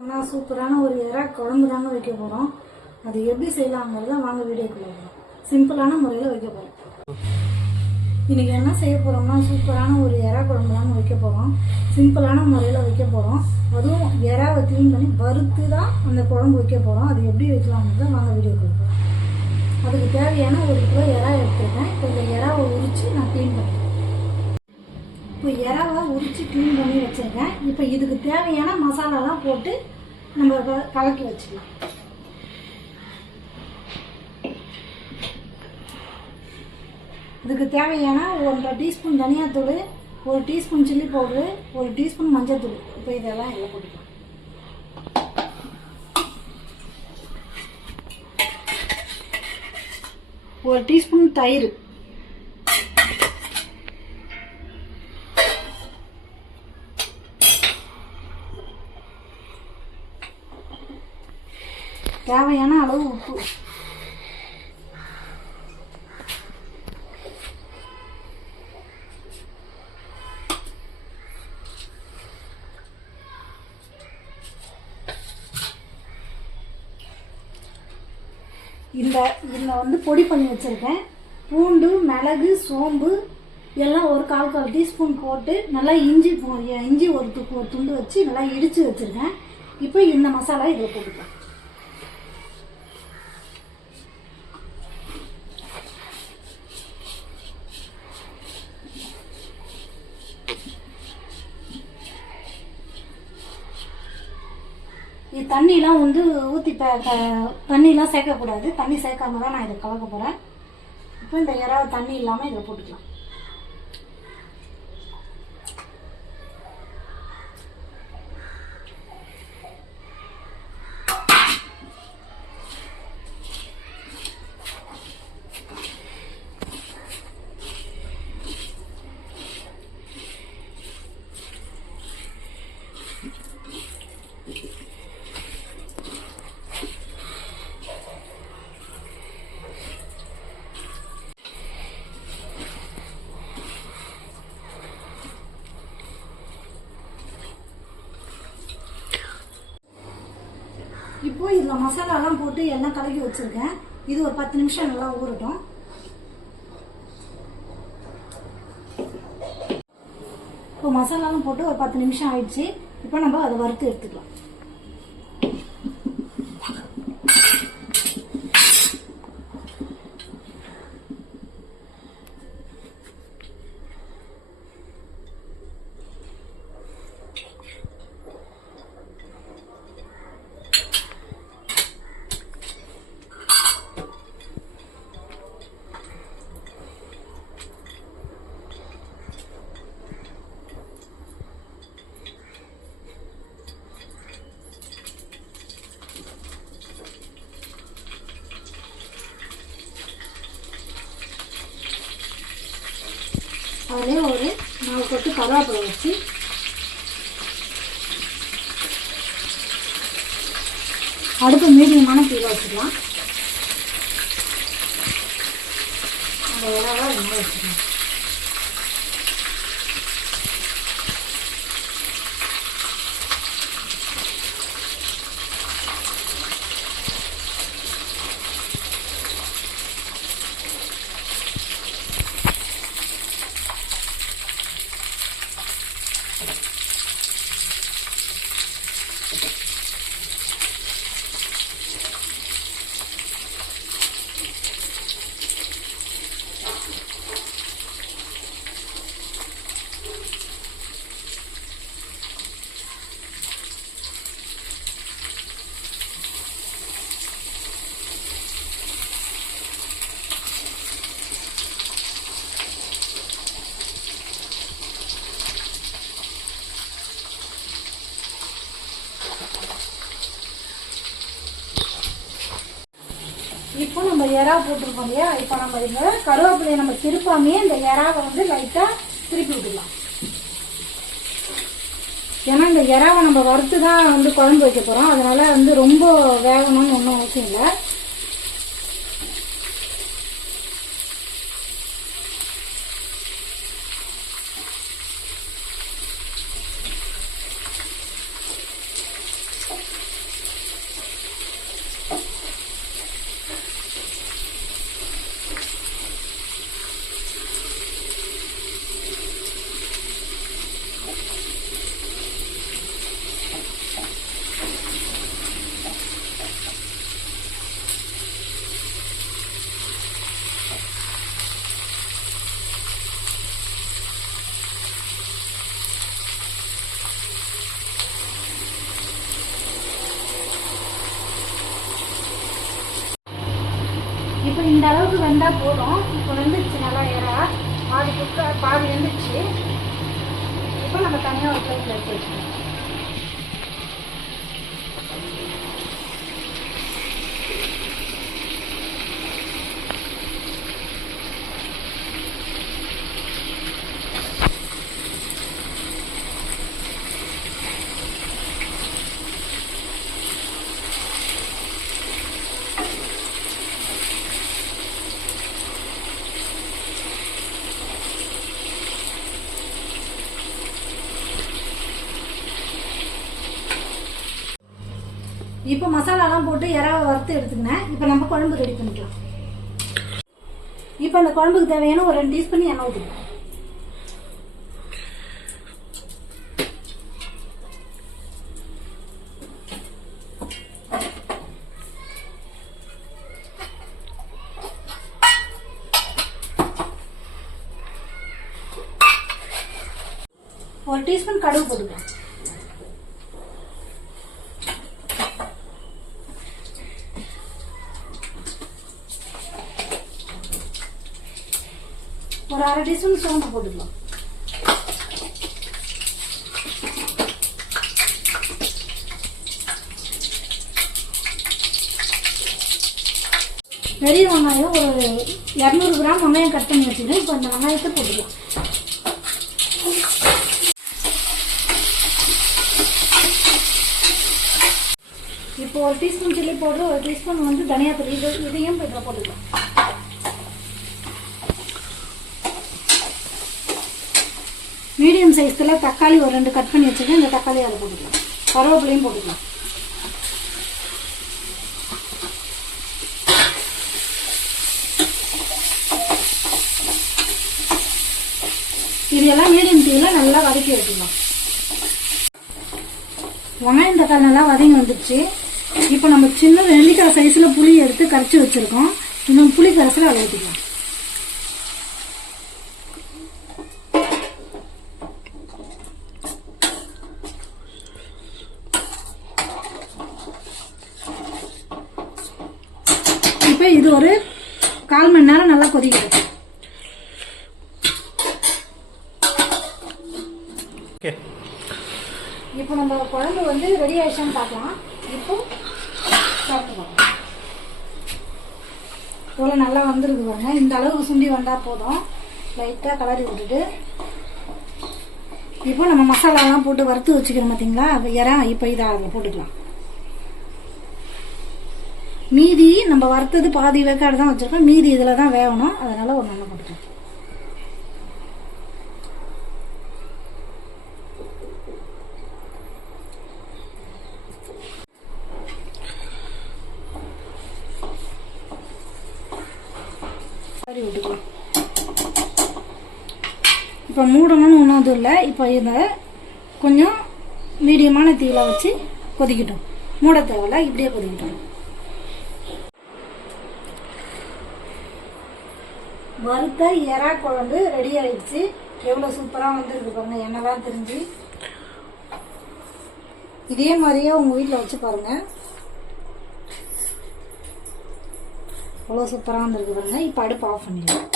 ஆனால் சூப்பரான ஒரு இறா குழம்பு தாங்க வைக்க போகிறோம் அது எப்படி செய்யலாங்கிறத வாங்க வீடியோக்குள்ள போகிறோம் சிம்பிளான முறையில் வைக்க போகிறோம் இன்றைக்கி என்ன செய்ய போகிறோம்னா சூப்பரான ஒரு இறா குழம்பு தாங்க வைக்க போகிறோம் சிம்பிளான முறையில் வைக்க போகிறோம் அதுவும் இறாவை க்ளீன் பண்ணி வறுத்து தான் அந்த குழம்பு வைக்க போகிறோம் அது எப்படி வைக்கலாம்ன்றத வாங்க வீடியோக்குள்ள போகிறோம் அதுக்கு தேவையான ஒரு கிலோ இறா எடுத்துருக்கேன். இப்போ இந்த இறாவை உரித்து நான் க்ளீன் பண்ணுறேன் இப்போ இறாவை உரித்து க்ளீன் பண்ணி வச்சுருக்கேன். இப்போ இதுக்கு தேவையான மசாலாலாம் போட்டு நம்ம கலக்கி வச்சுக்கலாம். இதுக்கு தேவையான ஒன்றரை டீஸ்பூன் தனியாத்தூள் ஒரு டீஸ்பூன் சில்லி பவுடரு ஒரு டீஸ்பூன் மஞ்சள்தூள் இப்போ இதெல்லாம் எல்லாம் போட்டுக்கலாம். ஒரு டீஸ்பூன் தயிர். தேவையான அளவு உப்பு. இந்த இதில் வந்து பொடி பண்ணி வச்சுருக்கேன். பூண்டு மிளகு சோம்பு எல்லாம் ஒரு கால் கால் டீஸ்பூன் போட்டு நல்லா இஞ்சி இஞ்சி ஒரு து ஒரு துண்டு வச்சு நல்லா இடித்து வச்சுருக்கேன். இப்போ இந்த மசாலா இதில் போட்டுக்கலாம். தண்ணிலாம் வந்து ஊற்றி ப தண்ணிலாம் சேர்க்கக்கூடாது. தண்ணி சேர்க்காம தான் நான் இதை கலக்க போகிறேன் இப்போ இந்த இறாவை தண்ணி இல்லாமல் இதில் போட்டுக்கலாம். இப்போ இதில் மசாலாலாம் போட்டு எல்லாம் கலக்கி வச்சுருக்கேன். இது ஒரு பத்து நிமிஷம் நல்லா ஊறட்டும். இப்போ மசாலாலாம் போட்டு ஒரு பத்து நிமிஷம் ஆயிடுச்சு. இப்போ நம்ம அதை வறுத்து எடுத்துக்கலாம். அதிலே ஒரு நாலு கொட்டு கருவேப்பிலை வச்சு அடுப்பு மீடியமான தீயில வச்சுக்கலாம். அந்த இறாவை வச்சுக்கலாம். இப்போ நம்ம எறா போட்டிருக்கோம் இல்லையா? இப்போ நம்ம இந்த கருவேப்பிலையை நம்ம திருப்பாமே இந்த எறாவை வந்து லைட்டாக திருப்பி விட்டுடலாம். ஏன்னா இந்த எறாவை நம்ம வறுத்து தான் வந்து குழம்பு வைக்க போகிறோம் அதனால் வந்து ரொம்ப வேகணும்னு ஒன்றும் அவசியம் இல்லை. வெந்தால் போதும். இப்போ வந்துடுச்சு நல்லா ஏறா. பாதி குக்க பாதி வெந்துடுச்சு இப்போ நம்ம தனியாக ஒரு பிளேட்டில் எடுத்து வச்சுக்கணும். இப்போ மசாலாலாம் போட்டு இறாவை வறுத்து எடுத்துக்கினேன். இப்போ நம்ம குழம்பு ரெடி பண்ணிக்கலாம். இப்போ அந்த குழம்புக்கு தேவையான ஒரு ரெண்டு டீஸ்பூன் எண்ணெய் ஊற்றிக்கலாம் ஒரு டீஸ்பூன் கடுகு போட்டுக்கலாம். ஒரு அரை டீஸ்பூன் சோம்பு போட்டுக்கலாம். பெரிய வெங்காயம் ஒரு இரநூறு கிராம் வெங்காயம் கட் பண்ணி வச்சுக்கணும் இப்போ அந்த வெங்காயத்தை போட்டுக்கலாம். இப்போ ஒரு டீஸ்பூன் சில்லி பவுடர் ஒரு டீஸ்பூன் வந்து தனியாத்தூள். இது இதையும் இப்போ போட்டுக்கலாம். மீடியம் சைஸில் தக்காளி ஒரு ரெண்டு கட் பண்ணி வச்சுருக்கேன். இந்த தக்காளி அதை போட்டுக்கலாம். கருவேப்பிலையும் போட்டுக்கலாம். இது எல்லாம் மீடியம் தீவில் நல்லா வதக்கி வச்சுக்கலாம் வெங்காயம் தக்காளி நல்லா வதங்கி வந்துடுச்சு இப்போ நம்ம சின்ன நெல்லிக்காய் சைஸில் புளி எடுத்து கரைச்சி வச்சுருக்கோம். இன்னும் புளி கரைசல் அதை ஊற்றிக்கலாம் இப்போ இது ஒரு கால் மணி நேரம் நல்லா கொதிக்கிறது இப்போ நம்ம குழம்பு வந்து ரெடி ஆயிடுச்சான்னு பார்க்கலாம். இப்போ சாப்பிட்டு பார்க்கலாம். இவ்வளோ நல்லா வந்துருக்கு பாருங்க. இந்த அளவுக்கு சுண்டி வந்தால் போதும். லைட்டாக கலரி விட்டுட்டு. இப்போ நம்ம மசாலாலாம் போட்டு வறுத்து வச்சுக்கிறோம் பார்த்தீங்களா இறா இப்போ இதை அதில் போட்டுக்கலாம். மீதி நம்ம வறுத்தது பாதி வேக்காடு தான் வச்சுருக்கோம். மீதி இதில் தான் வேகணும். அதனால ஒரு நல்ல போட்டுக்கலாம் விட்டுக்கலாம் இப்போ மூடணும்னு ஒன்றும் அதுவும் இல்லை. இப்போ இதை கொஞ்சம் மீடியமான தீவில் வச்சு கொதிக்கட்டும். மூட தேவையில்ல இப்படியே கொதிக்கிட்டோம். வறுத்த எறா குழம்பு ரெடி ஆயிடுச்சு. எவ்வளோ சூப்பராக வந்துருக்கு பாருங்க. எண்ணெய்லாம் தெரிஞ்சு. இதே மாதிரியே உங்கள் வீட்டில் வச்சு பாருங்க. அவ்வளோ சூப்பராக வந்துருக்கு பாருங்க. இப்போ அடுப்பு ஆஃப் பண்ணிடலாம்.